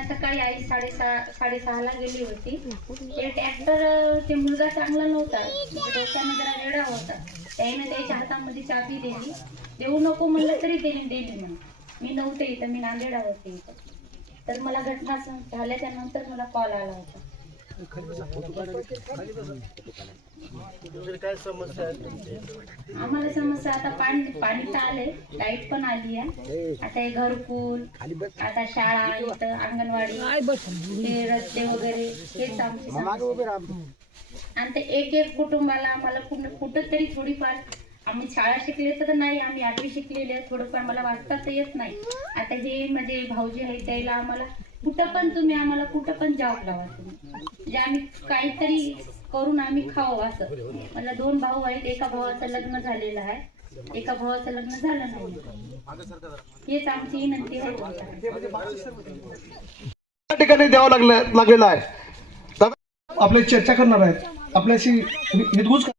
ना सकाळी आई साडेसहा साडेसहाला गेली होती. ते ट्रॅक्टर ते मुलगा चांगला नव्हता. म्हणजे डोक्यानं जरा वेडा होता. त्याने त्याच्या हातामध्ये चाबी दिली. देऊ नको म्हणलं तरी त्याने दिली म्हणून. मी नव्हते इथं मी नांदेडा होते इथं. तर मला घटना झाल्याच्यानंतर मला कॉल आला होता. काय समस्या आम्हाला समस्या आता पाणी पाणी तर आले लाइट पण आली आहे. आता हे घरकुल आता शाळा इथं अंगणवाडी हे रस्ते वगैरे हेच आमची समस्या. आणि ते एक एक कुटुंबाला आम्हाला कुठं कुठं तरी थोडीफार आम्ही शाळा शिकले तर नाही आम्ही आठवी शिकलेले आहे. थोडंफार मला वाचता तर येत नाही. आता हे म्हणजे भाऊजी आहे त्याला आम्हाला कुठं पण तुम्ही आम्हाला कुठं पण जॉब लावा तुम्ही. म्हणजे आम्ही काहीतरी करून आम्ही खाऊ असं. मला दोन भाऊ आहेत एका भावाचं लग्न झालेलं आहे. एका भावाचं लग्न झालं नाही. हेच आमची विनंती आहे. त्या ठिकाणी द्यावं लागलं लागलेलं आहे. दादा आपले चर्चा करणार आहेत. आपल्याशी वि- करणार कर-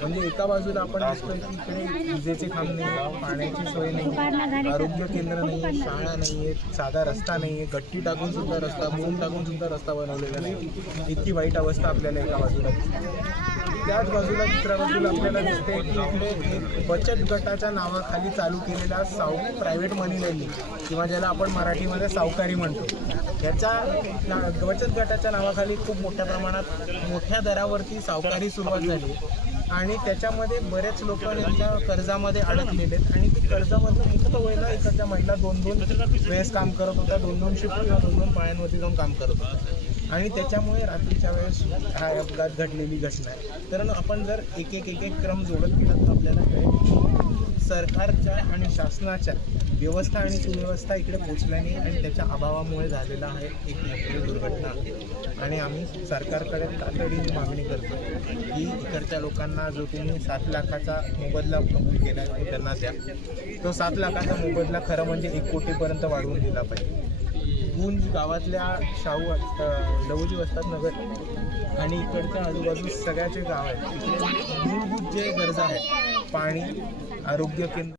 म्हणजे एका बाजूला आपण दिसतोय की इकडे विजेचे खांब नाही पाण्याची सोय नाही आरोग्य केंद्र नाही शाळा नाहीये साधा रस्ता नाहीये गट्टी टाकून सुद्धा रस्ता बोम टाकून सुद्धा रस्ता बनवलेला नाही इतकी वाईट अवस्था आपल्याला एका बाजूला दिसते. त्याच बाजूला दुसऱ्या बाजूला आपल्याला दिसते की इकडे बचत गटाच्या नावाखाली चालू केलेला साव प्रायव्हेट मनी लँडिंग किंवा ज्याला आपण मराठीमध्ये सावकारी म्हणतो. याच्या ना- बचत गटाच्या नावाखाली खूप मोठ्या प्रमाणात मोठ्या दरावरती सावकारी सुरुवात झाली. आणि त्याच्यामध्ये बरेच लोक त्यांच्या कर्जामध्ये अडकलेले आहेत. आणि ते कर्जामधलं मुक्त व्हायला इकडच्या महिला दोन दोन वेळेस काम करत होत्या दोन दोन शिफ्ट किंवा दोन दोन पाळ्यांवरती जाऊन काम करत होत्या. आणि त्याच्यामुळे रात्रीच्या वेळेस हा अपघात घडलेली घटना आहे. कारण आपण जर एक एक एक एक क्रम जोडत गेला तर आपल्याला कळेल सरकारच्या आणि शासनाच्या व्यवस्था आणि सुव्यवस्था इकडे पोचल्याने आणि त्याच्या अभावामुळे झालेला आहे एक मोठी दुर्घटना आणि आम्ही सरकारकडे तातडीने मागणी करतो की इकडच्या लोकांना जो तुम्ही सात लाखाचा मोबदला कबूल केला त्यांना द्या. तो सात लाखाचा मोबदला खरं म्हणजे एक कोटीपर्यंत वाढवून दिला पाहिजे. गुंज गावातल्या शाहू अ, लवजी वस्तात नगर आणि इकडच्या आजूबाजू सगळ्याचे गाव आहेत. मूलभूत जे गरजा आहेत पाणी आरोग्य केंद्र